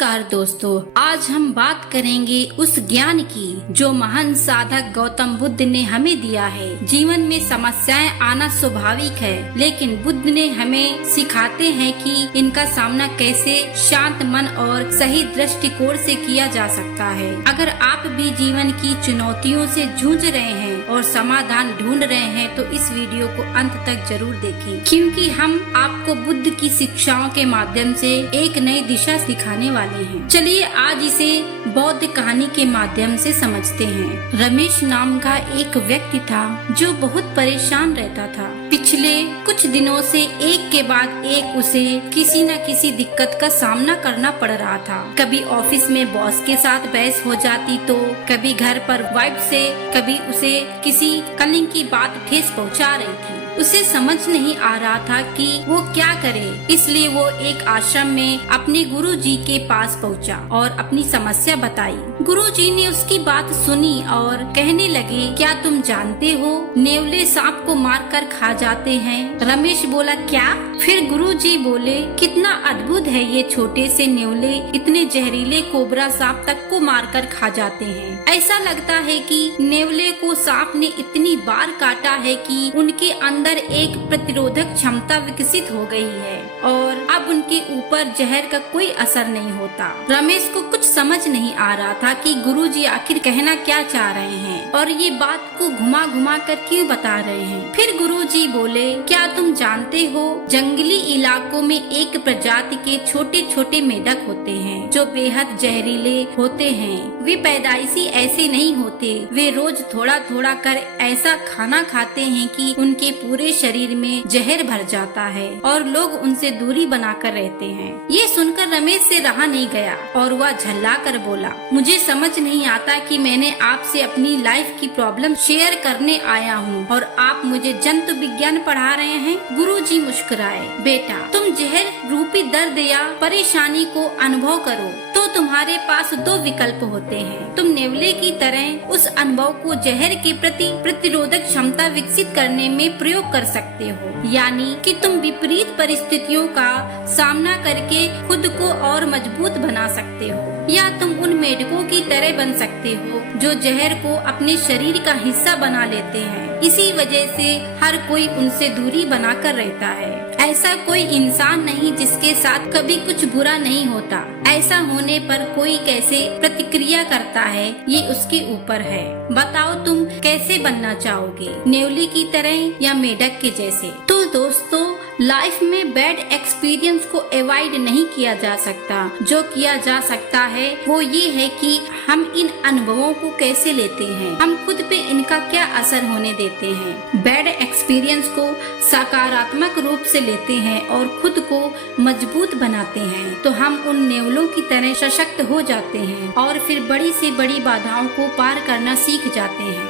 नमस्कार दोस्तों, आज हम बात करेंगे उस ज्ञान की जो महान साधक गौतम बुद्ध ने हमें दिया है। जीवन में समस्याएं आना स्वाभाविक है, लेकिन बुद्ध ने हमें सिखाते हैं कि इनका सामना कैसे शांत मन और सही दृष्टिकोण से किया जा सकता है। अगर आप भी जीवन की चुनौतियों से जूझ रहे हैं और समाधान ढूंढ रहे हैं तो इस वीडियो को अंत तक जरूर देखें, क्योंकि हम आपको बुद्ध की शिक्षाओं के माध्यम से एक नई दिशा सिखाने वाले हैं। चलिए आज इसे बौद्ध कहानी के माध्यम से समझते हैं। रमेश नाम का एक व्यक्ति था जो बहुत परेशान रहता था। पिछले कुछ दिनों से एक के बाद एक उसे किसी न किसी दिक्कत का सामना करना पड़ रहा था। कभी ऑफिस में बॉस के साथ बहस हो जाती तो कभी घर पर वाइफ से, कभी उसे किसी कलिंग की बात ठेस पहुंचा रही थी। उसे समझ नहीं आ रहा था कि वो क्या करे, इसलिए वो एक आश्रम में अपने गुरुजी के पास पहुंचा और अपनी समस्या बताई। गुरुजी ने उसकी बात सुनी और कहने लगे, क्या तुम जानते हो नेवले सांप को मारकर खा जाते हैं? रमेश बोला, क्या? फिर गुरुजी बोले, कितना अद्भुत है, ये छोटे से नेवले इतने जहरीले कोबरा सांप तक को मारकर खा जाते हैं। ऐसा लगता है कि नेवले को सांप ने इतनी बार काटा है कि उनके अंदर एक प्रतिरोधक क्षमता विकसित हो गई है और अब उनके ऊपर जहर का कोई असर नहीं होता। रमेश को कुछ समझ नहीं आ रहा था कि गुरुजी आखिर कहना क्या चाह रहे हैं और ये बात को घुमा घुमा कर क्यों बता रहे हैं। फिर गुरुजी बोले, क्या तुम जानते हो जंगली इलाकों में एक प्रजाति के छोटे छोटे मेढक होते हैं जो बेहद जहरीले होते हैं। वे पैदाइशी ऐसे नहीं होते, वे रोज थोड़ा थोड़ा कर ऐसा खाना खाते हैं कि उनके पूरे शरीर में जहर भर जाता है और लोग उनसे दूरी बनाकर रहते हैं। ये सुनकर रमेश से रहा नहीं गया और वह झल्ला कर बोला, मुझे समझ नहीं आता कि मैंने आपसे अपनी लाइफ की प्रॉब्लम शेयर करने आया हूँ और आप मुझे जंतु विज्ञान पढ़ा रहे हैं। गुरुजी मुस्कुराए, बेटा तुम जहर रूपी दर्द या परेशानी को अनुभव करो तो तुम्हारे पास दो विकल्प होते हैं। तुम नेवले की तरह उस अनुभव को जहर के प्रति प्रतिरोधक क्षमता विकसित करने में प्रयोग कर सकते हो, यानी कि तुम विपरीत परिस्थितियों का सामना करके खुद को और मजबूत बना सकते हो, या तुम उन मेढकों की तरह बन सकते हो जो जहर को अपने शरीर का हिस्सा बना लेते हैं। इसी वजह से हर कोई उनसे दूरी बनाकर रहता है। ऐसा कोई इंसान नहीं जिसके साथ कभी कुछ बुरा नहीं होता। ऐसा होने पर कोई कैसे प्रतिक्रिया करता है ये उसके ऊपर है। बताओ तुम कैसे बनना चाहोगे, नेवली की तरह या मेढक के जैसे? तो दोस्तों, लाइफ में बैड एक्सपीरियंस को अवॉइड नहीं किया जा सकता। जो किया जा सकता है वो ये है कि हम इन अनुभवों को कैसे लेते हैं, हम खुद पे इनका क्या असर होने देते हैं। बैड एक्सपीरियंस को सकारात्मक रूप से लेते हैं और खुद को मजबूत बनाते हैं तो हम उन नेवलों की तरह सशक्त हो जाते हैं और फिर बड़ी से बड़ी बाधाओं को पार करना सीख जाते हैं।